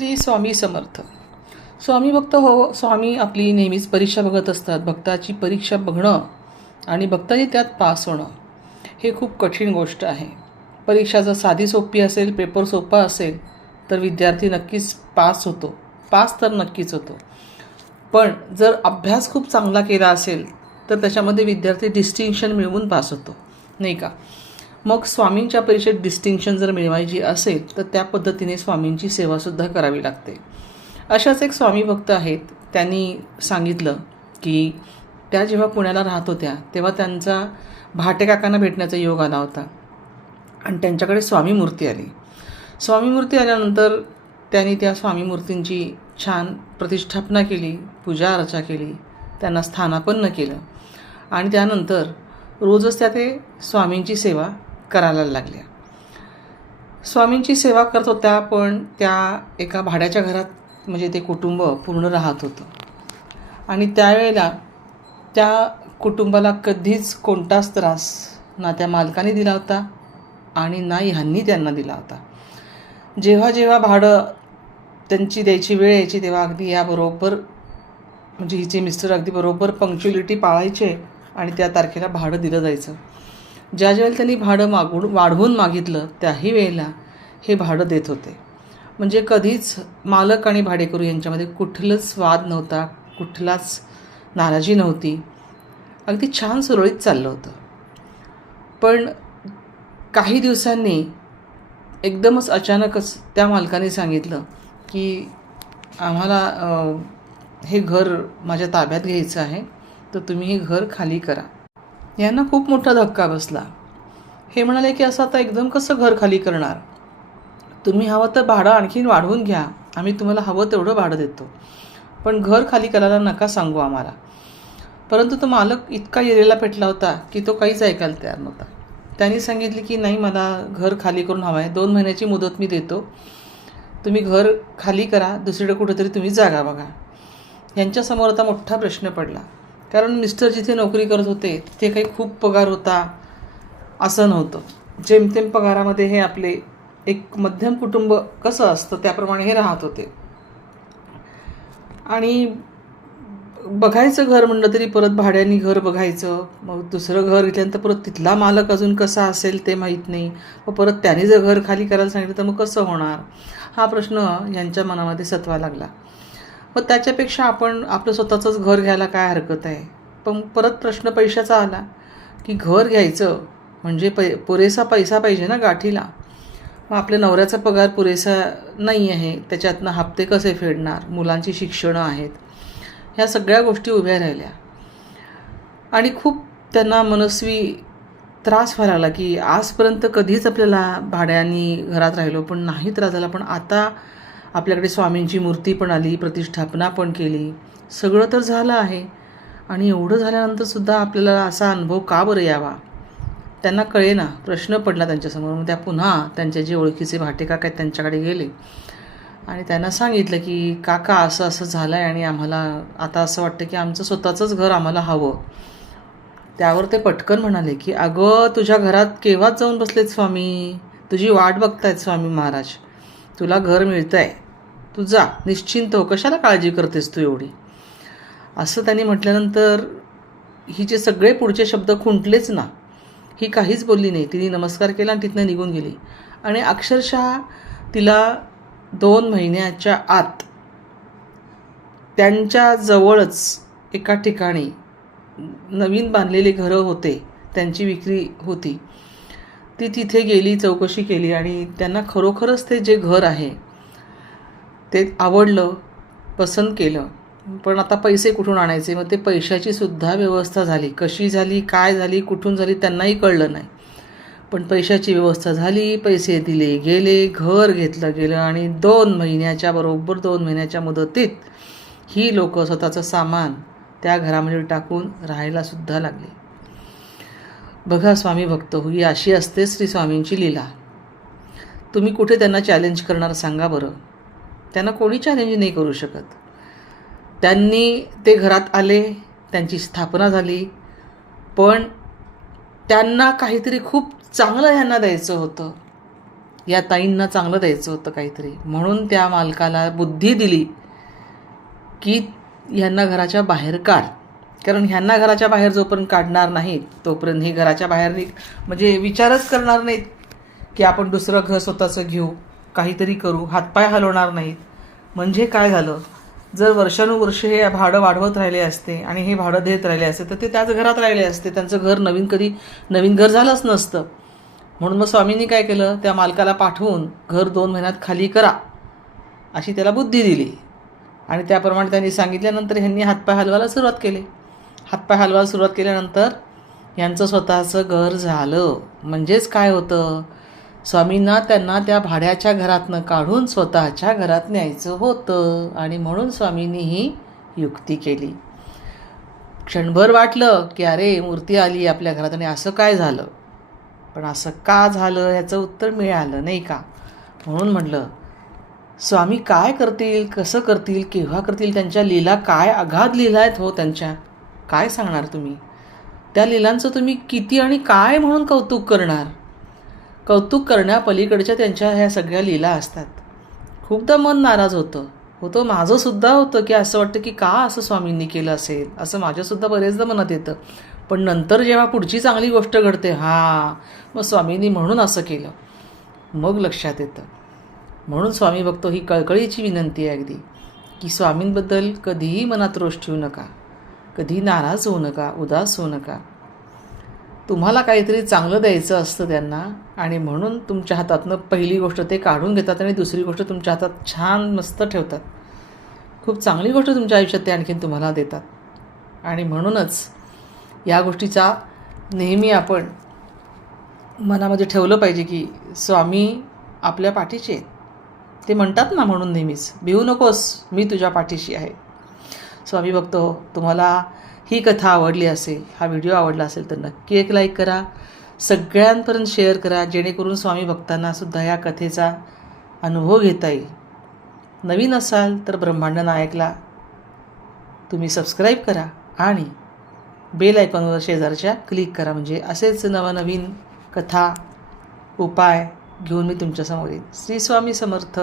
श्री स्वामी समर्थ. स्वामी भक्त हो स्वामी आपली नेहमीच परीक्षा बघत असतात. भक्ताची परीक्षा बघणं आणि भक्ताची त्यात पास होणं हे खूप कठीण गोष्ट आहे. परीक्षा जर साधी सोपी असेल पेपर सोपा असेल तर विद्यार्थी नक्कीच पास होतो. पास तर नक्कीच होतो. पण जर अभ्यास खूप चांगला केला असेल तर त्याच्यामध्ये विद्यार्थी डिस्टिंक्शन मिळवून पास होतो. नाही का? मग स्वामींच्या परीक्षेत डिस्टिंक्शन जर मिळवायची असेल तर त्या पद्धतीने स्वामींची सेवासुद्धा करावी लागते. अशाच एक स्वामी भक्त आहेत त्यांनी सांगितलं की त्या जेव्हा पुण्याला राहत होत्या तेव्हा त्यांचा भाटे काकांना भेटण्याचा योग आला होता. आणि त्यांच्याकडे स्वामी मूर्ती आली. स्वामी मूर्ती आल्यानंतर त्यांनी त्या स्वामी मूर्तींची छान प्रतिष्ठापना केली पूजा अर्चा केली त्यांना स्थानापन्न केलं. आणि त्यानंतर रोजच त्या ते स्वामींची सेवा करायला लागल्या. स्वामींची सेवा करत होत्या पण त्या एका भाड्याच्या घरात म्हणजे ते कुटुंब पूर्ण राहत होतं. आणि त्यावेळेला त्या कुटुंबाला कधीच कोणताच त्रास ना त्या मालकाने दिला होता आणि ना ह्यांनी त्यांना दिला होता. जेव्हा जेव्हा भाडं त्यांची द्यायची वेळ यायची तेव्हा अगदी याबरोबर म्हणजे हिचे मिस्टर अगदी बरोबर पंक्च्युलिटी पाळायचे आणि त्या तारखेला भाडं दिलं जायचं. ज्या ज्यावेळेला त्यांनी भाडं मागून वाढवून मागितलं त्याही वेळेला हे भाडं देत होते. म्हणजे कधीच मालक आणि भाडेकरू यांच्यामध्ये कुठलंच वाद नव्हता कुठलाच नाराजी नव्हती. अगदी छान सुरळीत चाललं होतं. पण काही दिवसांनी एकदमच अचानकच त्या मालकाने सांगितलं की आम्हाला हे घर माझ्या ताब्यात घ्यायचं आहे तर तुम्ही हे घर खाली करा. यांना खूप मोठा धक्का बसला. हे म्हणाले की असं आता एकदम कसं घर खाली करणार? तुम्ही हवं तर भाडं आणखीन वाढवून घ्या. आम्ही तुम्हाला हवं तेवढं भाडं देतो. पण घर खाली करायला नका सांगू आम्हाला. परंतु तो मालक इतका येलेला पेटला होता की तो काहीच ऐकायला तयार नव्हता. त्यांनी सांगितले की नाही मला घर खाली करून हवं आहे. दोन महिन्याची मुदत मी देतो. तुम्ही घर खाली करा. दुसरीकडे कुठेतरी तुम्ही जागा बघा. यांच्यासमोर आता मोठा प्रश्न पडला. कारण मिस्टर जिथे नोकरी करत होते तिथे काही खूप पगार होता असं नव्हतं. जेमतेम पगारामध्ये हे आपले एक मध्यम कुटुंब कसं असतं त्याप्रमाणे हे राहत होते. आणि बघायचं घर म्हणलं तरी परत भाड्याने घर बघायचं मग दुसरं घर घेतल्यानंतर परत तिथला मालक अजून कसा असेल ते माहीत नाही. मग परत त्याने जर घर खाली करायला सांगितलं तर मग कसं होणार? हा प्रश्न यांच्या मनामध्ये सत्वा लागला. मग त्याच्यापेक्षा आपण आपलं स्वतःचंच घर घ्यायला काय हरकत आहे? पण परत प्रश्न पैशाचा आला की घर घ्यायचं म्हणजे पै पुरेसा पैसा पाहिजे ना गाठीला. मग आपल्या नवऱ्याचा पगार पुरेसा नाही आहे त्याच्यातनं हप्ते कसे फेडणार? मुलांची शिक्षणं आहेत. ह्या सगळ्या गोष्टी उभ्या राहिल्या. आणि खूप त्यांना मनस्वी त्रास व्हायला लागला की आजपर्यंत कधीच आपल्याला भाड्यानी घरात राहिलो पण नाही त्रास झाला. पण आता आपल्याकडे स्वामींची मूर्ती पण आली प्रतिष्ठापना पण केली. सगळं तर झालं आहे. आणि एवढं झाल्यानंतरसुद्धा आपल्याला असा अनुभव का बरं यावा? त्यांना कळेना. प्रश्न पडला त्यांच्यासमोर. मग त्या पुन्हा त्यांचे जे ओळखीचे भाटेकाका आहेत त्यांच्याकडे गेले. आणि त्यांना सांगितलं की काका असं असं झालं आहे आणि आम्हाला आता असं वाटतं की आमचं स्वतःचंच घर आम्हाला हवं. त्यावर ते पटकन म्हणाले की अगं तुझ्या घरात केव्हाच जाऊन बसलेत स्वामी? तुझी वाट बघतायत स्वामी महाराज. तुला घर मिळतं आहे तू जा निश्चिंत हो कशाला काळजी करतेस तू एवढी? असं त्यांनी म्हटल्यानंतर हिचे सगळे पुढचे शब्द खुंटलेच ना ही काहीच बोलली नाही. तिने नमस्कार केला आणि तिथनं निघून गेली. आणि अक्षरशः तिला दोन महिन्याच्या आत त्यांच्या जवळच एका ठिकाणी नवीन बांधलेले घरं होते त्यांची विक्री होती. ती तिथे गेली चौकशी केली आणि त्यांना खरोखरच ते जे घर आहे ते आवडलं पसंत केलं. पण आता पैसे कुठून आणायचे? मग ते पैशाची सुद्धा व्यवस्था झाली. कशी झाली काय झाली कुठून झाली त्यांनाही कळलं नाही. पण पैशाची व्यवस्था झाली पैसे दिले गेले घर घेतलं गेलं आणि दोन महिन्याच्या बरोबर दोन महिन्याच्या मुदतीत ही लोक स्वतःचं सामान त्या घरामध्ये टाकून राहायलासुद्धा लागले. बघा स्वामी भक्त हो ही अशी असते श्री स्वामींची लीला. तुम्ही कुठे त्यांना चॅलेंज करणार सांगा बरं. त्यांना कोणी चॅलेंज नाही करू शकत. त्यांनी ते घरात आले त्यांची स्थापना झाली पण त्यांना काहीतरी खूप चांगलं ह्यांना द्यायचं होतं. या ताईंना चांगलं द्यायचं होतं काहीतरी. म्हणून त्या मालकाला बुद्धी दिली की ह्यांना घराच्या बाहेर काढ. कारण ह्यांना घराच्या बाहेर जोपर्यंत काढणार नाहीत तोपर्यंत हे घराच्या बाहेर म्हणजे विचारच करणार नाहीत की आपण दुसरं घर स्वतःचं घेऊ काहीतरी करू हातपाय हलवणार नाहीत. म्हणजे काय झालं? जर वर्षानुवर्ष हे भाडं वाढवत राहिले असते आणि हे भाडं देत राहिले असते तर ते त्याच घरात राहिले असते. त्यांचं घर नवीन कधी नवीन घर झालंच नसतं. म्हणून मग स्वामींनी काय केलं? त्या मालकाला पाठवून घर दोन महिन्यात खाली करा अशी त्याला बुद्धी दिली. आणि त्याप्रमाणे त्यांनी सांगितल्यानंतर ह्यांनी हातपाय हलवायला सुरुवात केली. हातपाय हलवायला सुरुवात केल्यानंतर यांचं स्वतःचं घर झालं. म्हणजेच काय होतं? स्वामींना त्यांना त्या भाड्याच्या घरातनं काढून स्वतःच्या घरात न्यायचं होतं आणि म्हणून स्वामींनी ही युक्ती केली. क्षणभर वाटलं की अरे मूर्ती आली आपल्या घरात आणि असं काय झालं? पण असं का झालं ह्याचं उत्तर मिळालं नाही का? म्हणून म्हटलं स्वामी काय करतील कसं करतील केव्हा करतील त्यांच्या लीला काय आघात लिहिला आहेत हो त्यांच्या? काय सांगणार तुम्ही? त्या लीलांचं तुम्ही किती आणि काय म्हणून कौतुक करणार? कौतुक करण्यापलीकडच्या त्यांच्या ह्या सगळ्या लीला असतात. खूपदा मन नाराज होतं. होतं माझंसुद्धा होतं की असं वाटतं की का असं स्वामींनी केलं असेल? असं माझ्यासुद्धा बरेचदा मनात येतं. पण नंतर जेव्हा पुढची चांगली गोष्ट घडते हां मग स्वामींनी म्हणून असं केलं. मग लक्षात येतं. म्हणून स्वामी बघतो ही कळकळीची विनंती आहे अगदी की स्वामींबद्दल कधीही मनात रोष ठेवू नका. कधी नाराज होऊ नका उदास होऊ नका. तुम्हाला काहीतरी चांगलं द्यायचं असतं त्यांना आणि म्हणून तुमच्या हातातनं पहिली गोष्ट ते काढून घेतात आणि दुसरी गोष्ट तुमच्या हातात छान मस्त ठेवतात. खूप चांगली गोष्ट तुमच्या आयुष्यात ते आणखीन तुम्हाला देतात. आणि म्हणूनच या गोष्टीचा नेहमी आपण मनामध्ये ठेवलं पाहिजे की स्वामी आपल्या पाठीशी आहेत. ते म्हणतात ना म्हणून नेहमीच भिवू नकोस मी तुझ्या पाठीशी आहे. स्वामी बघतो हो, तुम्हाला ही कथा आवडली असेल हा व्हिडिओ आवडला असेल तर नक्की एक लाईक करा. सगळ्यांपर्यंत शेअर करा. जेणेकरून स्वामी भक्तांना सुद्धा या कथेचा अनुभव घेता येईल. नवीन असाल तर ब्रह्मांड नायकला तुम्ही सबस्क्राईब करा आणि बेल आयकॉनवर शेजारच्या क्लिक करा. म्हणजे असेच नवनवीन कथा उपाय घेऊन मी तुमच्यासमोर येईन. श्री स्वामी समर्थ.